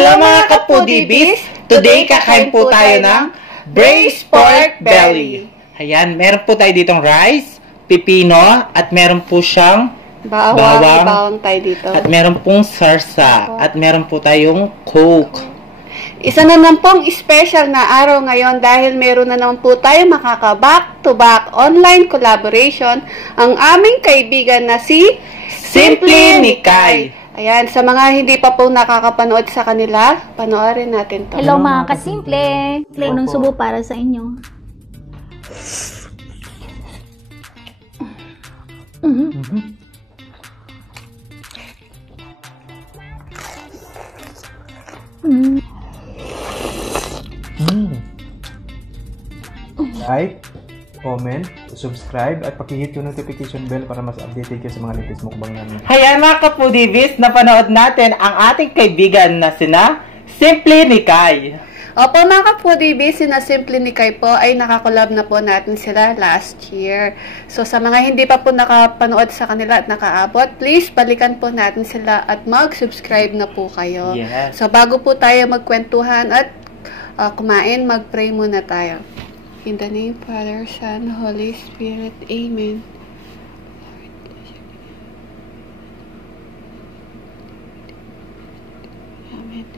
Hello mga kapudibis! Today kakain po tayo ng braised pork belly. Ayan, meron po tayo ditong rice, pipino, at meron po siyang bawang tayo dito. At meron pong sarsa. At meron po tayong coke. Isa na naman pong special na araw ngayon dahil meron na naman po tayo makaka-back-to-back online collaboration ang aming kaibigan na si Simply Nikay. Ayan, sa mga hindi pa po nakakapanood sa kanila, panoorin natin to. Hello mga kasimple! Unang subo para sa inyo. Like, comment, subscribe, at pakihit yung notification bell para mas updated kayo sa mga latest mukbang namin. Ayan mga kapudibis, napanood natin ang ating kaibigan na sina Simply Nikay. Opo mga kapudibis, sina Simply Nikay po ay nakakolab na po natin sila last year. So sa mga hindi pa po nakapanood sa kanila at nakaabot, please balikan po natin sila at mag-subscribe na po kayo. Yes. So bago po tayo magkwentuhan at kumain, mag-pray muna tayo. In the name of Father, Son, Holy Spirit. Amen. Amen.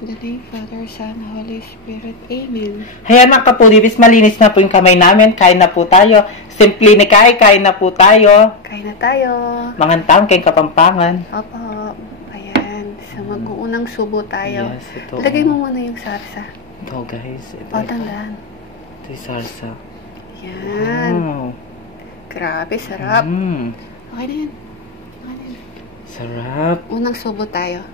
In the name of Father, Son, Holy Spirit. Amen. Ayan mga kapudibis, malinis na po yung kamay namin. Kain na po tayo. Simply Nikay, kain na po tayo. Kain na tayo. Mangantang kayong Kapampangan. Opo. Ayan. So mag-uunang subo tayo. Yes, ito. Lagay mo muna yung sarsa. Ito guys. Ito. O, tandaan. Ito yung sarsa. Yan. Oh. Grabe, sarap. Okay na yan. Okay na yan. Sarap. Unang subo tayo.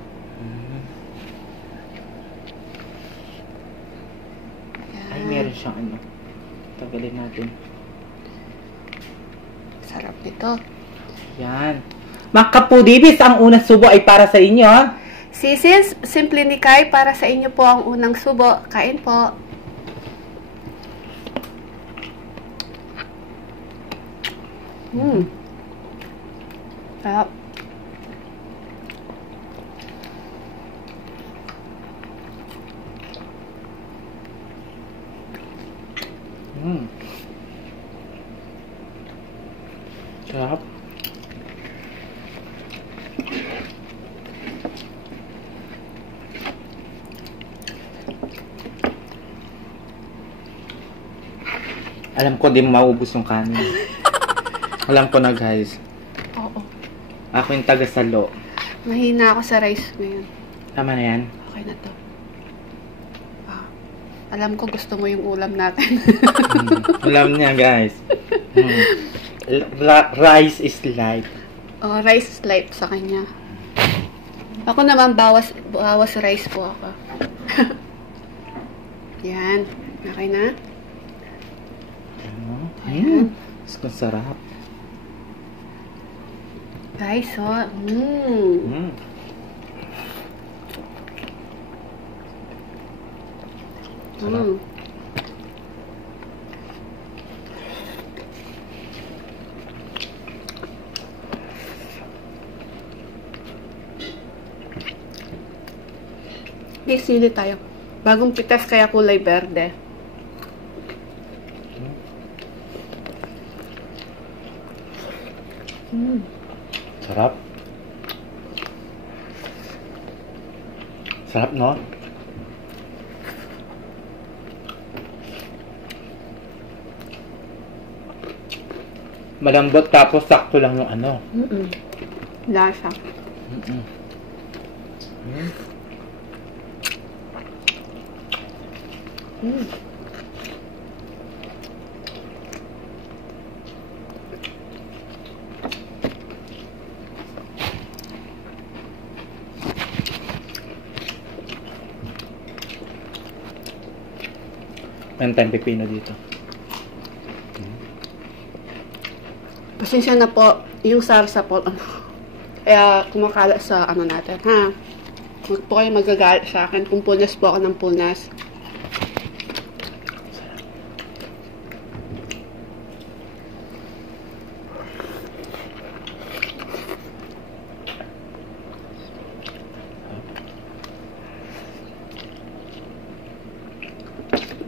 Ay, meron siyang ano. Tagalin natin. Sarap nito. Yan. Mga kapudibis, ang unang subo ay para sa inyo. Sisis, Simply Nikay, para sa inyo po ang unang subo. Kain po. Sarap. Sarap. Alam ko, di mo maubos yung kanin. Alam ko na, guys. Oo. Ako yung taga-salo. Mahina ako sa rice ngayon. Tama na yan? Okay na to. Alam ko gusto mo yung ulam natin. Alam niya, guys. Rice is life. Oh, rice is life sa kanya. Ako naman, bawas rice po ako. Yan. Okay na? Ang sarap. Guys, oh. Sarap. Sili tayo. Bagong pitas kaya kulay berde. Sarap. Sarap, no? Malambot tapos sakto lang yung ano. Lasa. Meron tayong pipino dito. Pasensya na po, yung sarsa po, kaya kumakala sa ano natin, ha? Huwag po kayo magagalit sa akin kung punas po ako ng punas.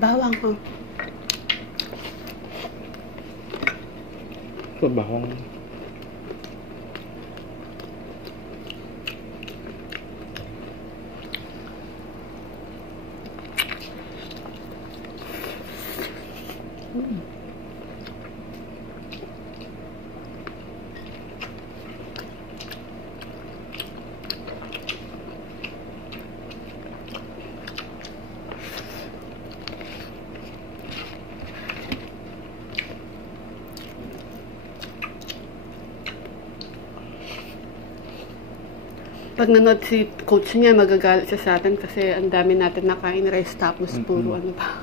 Bawang ko. Ito bawang. Pag nanood si coach niya, magagalit siya sa atin kasi ang dami natin nakain rice tapos puro ano pa.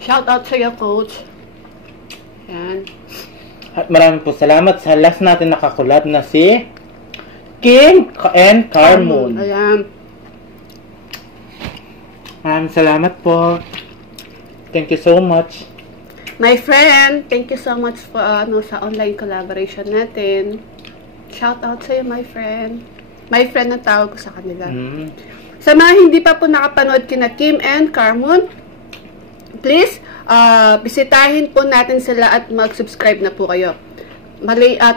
Shout out sa iyo, coach. Yan. At maraming po salamat sa last natin nakakulab na si Kim and Carmon. Ayan. Maraming salamat po. Thank you so much. My friend, thank you so much for sa online collaboration natin. Shout out sa iyo, my friend. My friend ang tawag ko sa kanila. Sa mga hindi pa po nakapanood kina Kim and Carmon, please, bisitahin po natin sila at mag-subscribe na po kayo.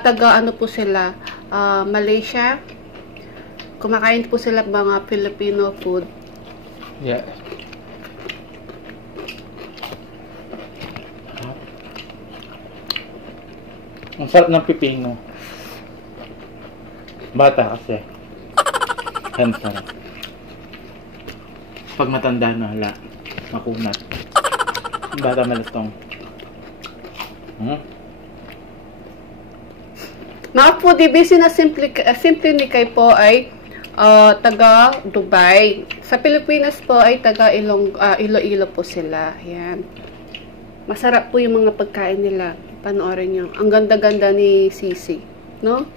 Taga ano po sila, Malaysia. Kumakain po sila mga Filipino food. Yeah. Ang sarap ng pipino. Bata kasi. Ang sarap. Pag matanda na, hala. Makunat. Bata malutong. Mga foodie busy na simple ni Kay po ay taga Dubai. Sa Pilipinas po ay taga Iloilo po sila. Ayan. Masarap po yung mga pagkain nila. Panoorin nyo. Ang ganda-ganda ni Sisi. No?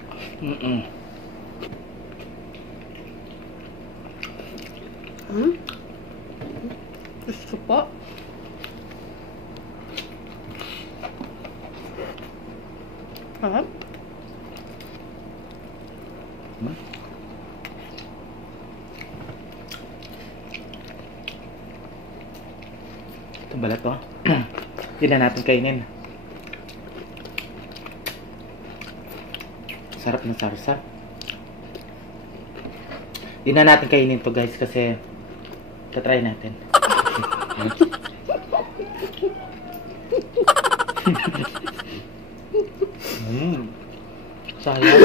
Gusto po. Ito balat to. Hindi na natin kainin. Sarap na sarsa. Hindi na natin kainin to guys kasi tatry natin. Sayang.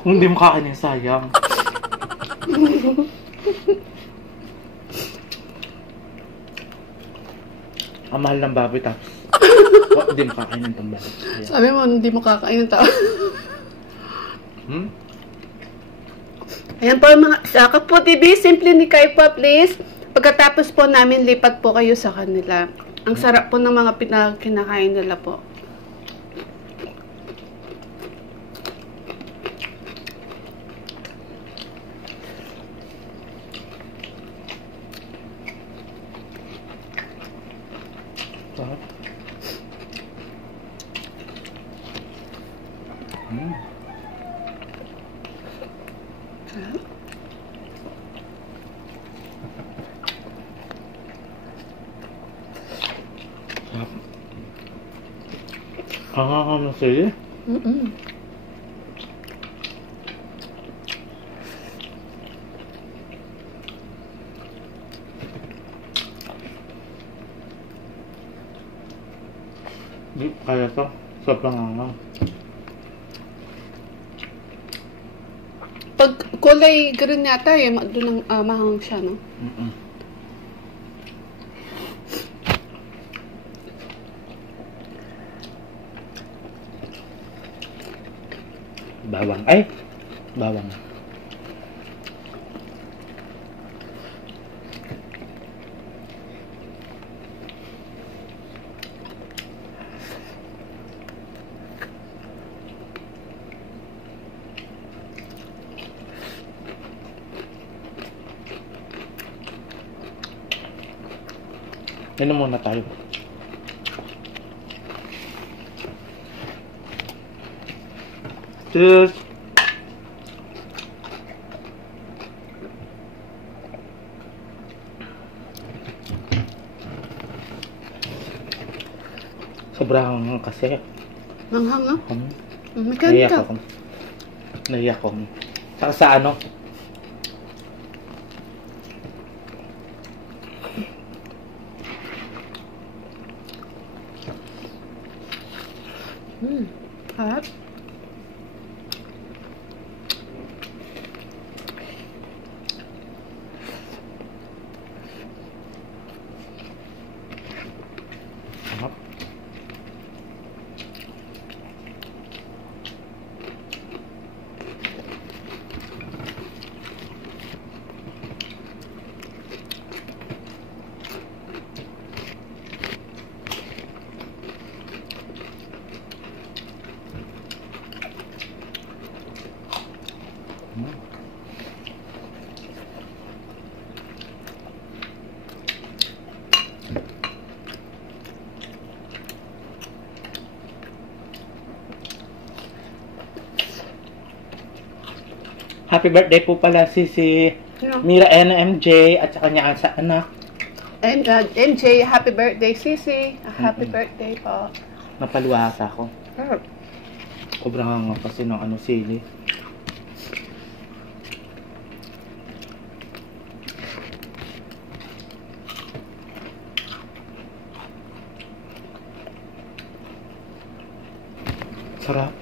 Kung hindi mo kakainin, sayang. Ang mahal ng baboy tapos hindi mo kakainin itong baboy. Sabi mo, hindi mo kakainin tao. Ayan po mga Saka po TV, simple ni Kay po please. Pagkatapos po namin lipat po kayo sa kanila. Ang sarap po ng mga kinakain nila po. Ano sa'yo? Di kaya to. Sobrang angang. Pag kulay green yata eh, doon ang mahang siya, no? Bawang. Ay! Bawang. Inom muna tayo. Cheers! Sobrang kasi. Manghang, ah. Naiyak Maganda. ako. Naiyak ako. Saka sa ano, Harap. sarap. Happy birthday po pala si Mira N. MJ at saka niya sa anak. And MJ, happy birthday, Sisi. Happy birthday po. Napaluwasa ako. Harap. Sobrang nga kasi ng ano sili. Sarap.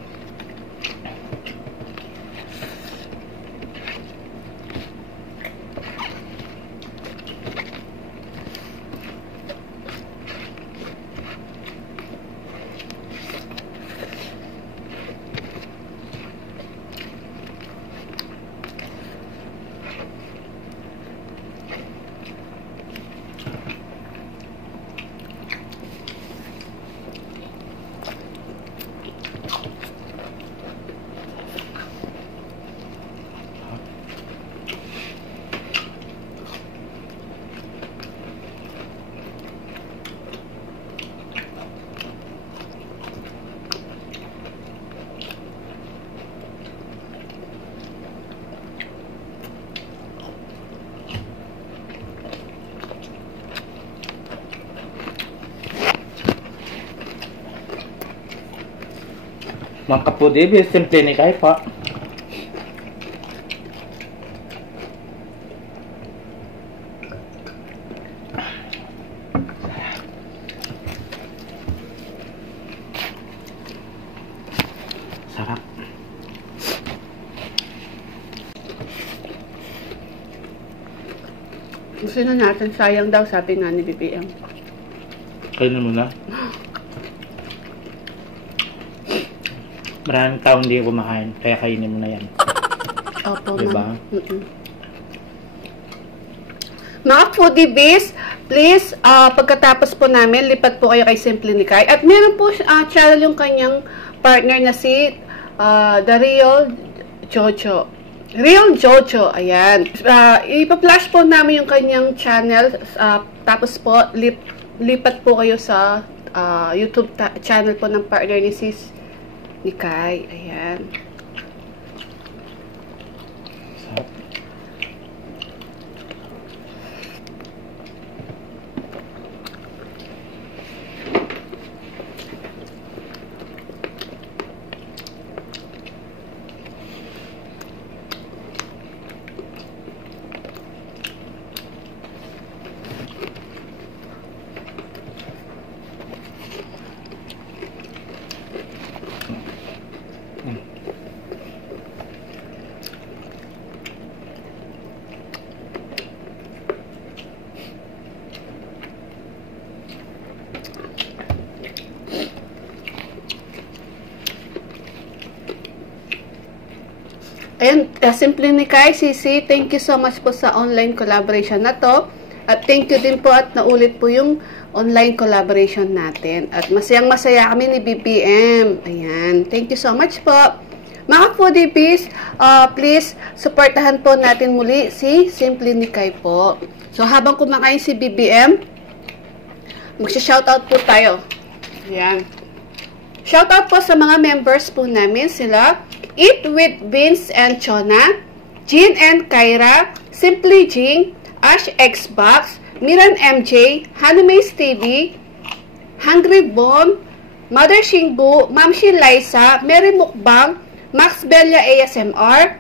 Mga kapudibis, simple ni Kai pa. Sarap. Gusto na natin, sayang daw, sabi nga ni BBM. Kainin mo na. Maraming taong hindi kumakain, kaya kainin mo na yan. Opo, Diba? ma'am. Mga foodie-bees, please, pagkatapos po namin, lipat po kayo kay Simple ni Kai. At meron po channel yung kanyang partner na si The Real Jojo. Real Jojo, ayan. Ipa-flash po namin yung kanyang channel. Tapos po, lipat po kayo sa YouTube channel po ng partner ni Sis ni Kai. Ayan. Sarap. Ayan, Simple ni Kai, Sisi, thank you so much po sa online collaboration na to. At thank you din po at naulit po yung online collaboration natin. At masayang-masaya kami ni BBM. Ayan, thank you so much po. Mga foodie-bees, please, supportahan po natin muli si Simple ni Kai po. So, habang kumakain si BBM, magsha-shoutout po tayo. Ayan. Shoutout po sa mga members po namin, sila Eat with Vince and Chona, Jean and Kyra, Simply Jing, Ash Xbox, Miran MJ, Hanimaze TV, Hungry Bomb, Mother Shingbu, Ma'am Shi Liza, Mary Mukbang, Max Bella ASMR,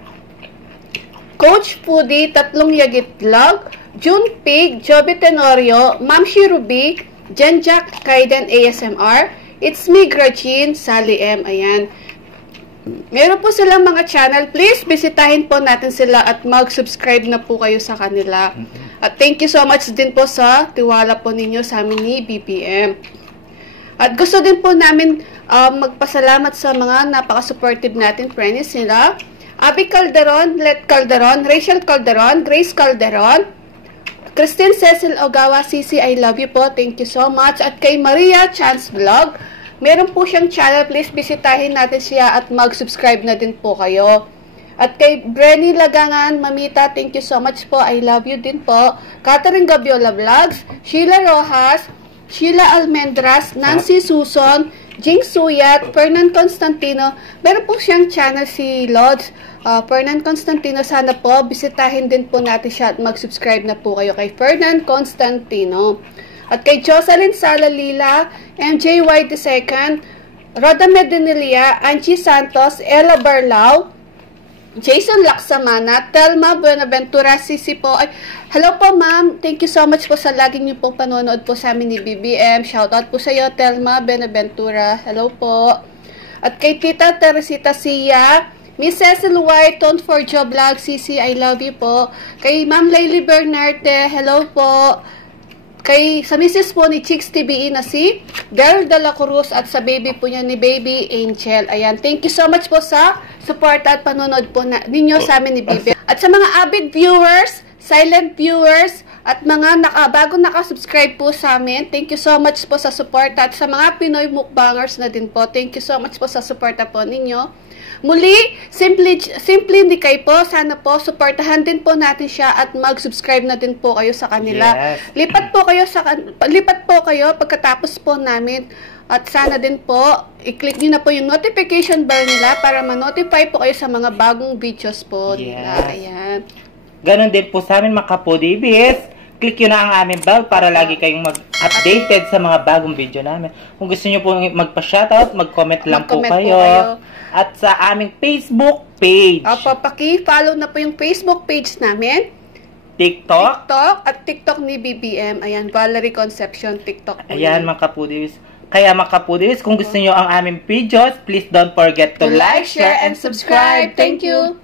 Coach Foodie, Tatlong Yagit Vlog, June Pig, Joby Tenorio, Ma'am Shi Ruby, Jenjack Kaiden ASMR, It's Me Gretchen, Sally M. Ayan. Meron po silang mga channel. Please, bisitahin po natin sila at mag-subscribe na po kayo sa kanila. At thank you so much din po sa tiwala po ninyo sa amin ni BBM. At gusto din po namin magpasalamat sa mga napaka-supportive natin friends nila. Abby Calderon, Let Calderon, Rachel Calderon, Grace Calderon, Christine Cecil Ogawa, Cici, I love you po. Thank you so much. At kay Maria Chance Vlog, meron po siyang channel. Please bisitahin natin siya at mag-subscribe na din po kayo. At kay Brenny Lagangan, Mamita, thank you so much po. I love you din po. Catherine Gabiola Vlogs, Sheila Rojas, Sheila Almendras, Nancy Suson, Jing Suyat, Fernan Constantino. Meron po siyang channel si Lods. Fernan Constantino, sana po bisitahin din po natin siya at mag-subscribe na po kayo kay Fernan Constantino. At kay Jocelyn Salalila, MJY II, Roda Medinilia, Angie Santos, Ella Barlao, Jason Laksamana, Telma Buenaventura, Sisi po. Ay, hello po ma'am, thank you so much po sa laging niyo po panonood po sa amin ni BBM. Shoutout po sa iyo, Telma Buenaventura. Hello po. At kay Tita Teresita Sia, Miss Cecil White, Tone for Job Vlog, Sisi, I love you po. Kay Ma'am Layli Bernarte, hello po. Kay sa Mrs. po ni Chicks TVE na si Girl de la Cruz at sa baby po niya ni Baby Angel. Ayan, thank you so much po sa support at panonood po ninyo sa amin ni Bibi. At sa mga avid viewers, silent viewers, at mga bago nakasubscribe po sa amin, thank you so much po sa support. At sa mga Pinoy mukbangers na din po, thank you so much po sa support po ninyo. Muli, Simply Nikay po, sana po suportahan din po natin siya at mag-subscribe na din po kayo sa kanila. Yes. Lipat po kayo pagkatapos po namin at sana din po i-click niyo na po yung notification bell nila para ma-notify po kayo sa mga bagong videos po nila. Ayan. Ganon din po sa amin mga kapodibis. Click nyo na ang aming bell para lagi kayong mag-updated sa mga bagong video namin. Kung gusto nyo po magpa-shoutout, mag-comment lang po kayo. At sa aming Facebook page. Opo, paki-follow na po yung Facebook page namin. TikTok. At TikTok ni BBM. Ayan, Valerie Concepcion, TikTok po. Ayan mga kapudis. Kaya mga kapudis, kung gusto nyo ang aming videos, please don't forget to like, share, and subscribe. Thank you.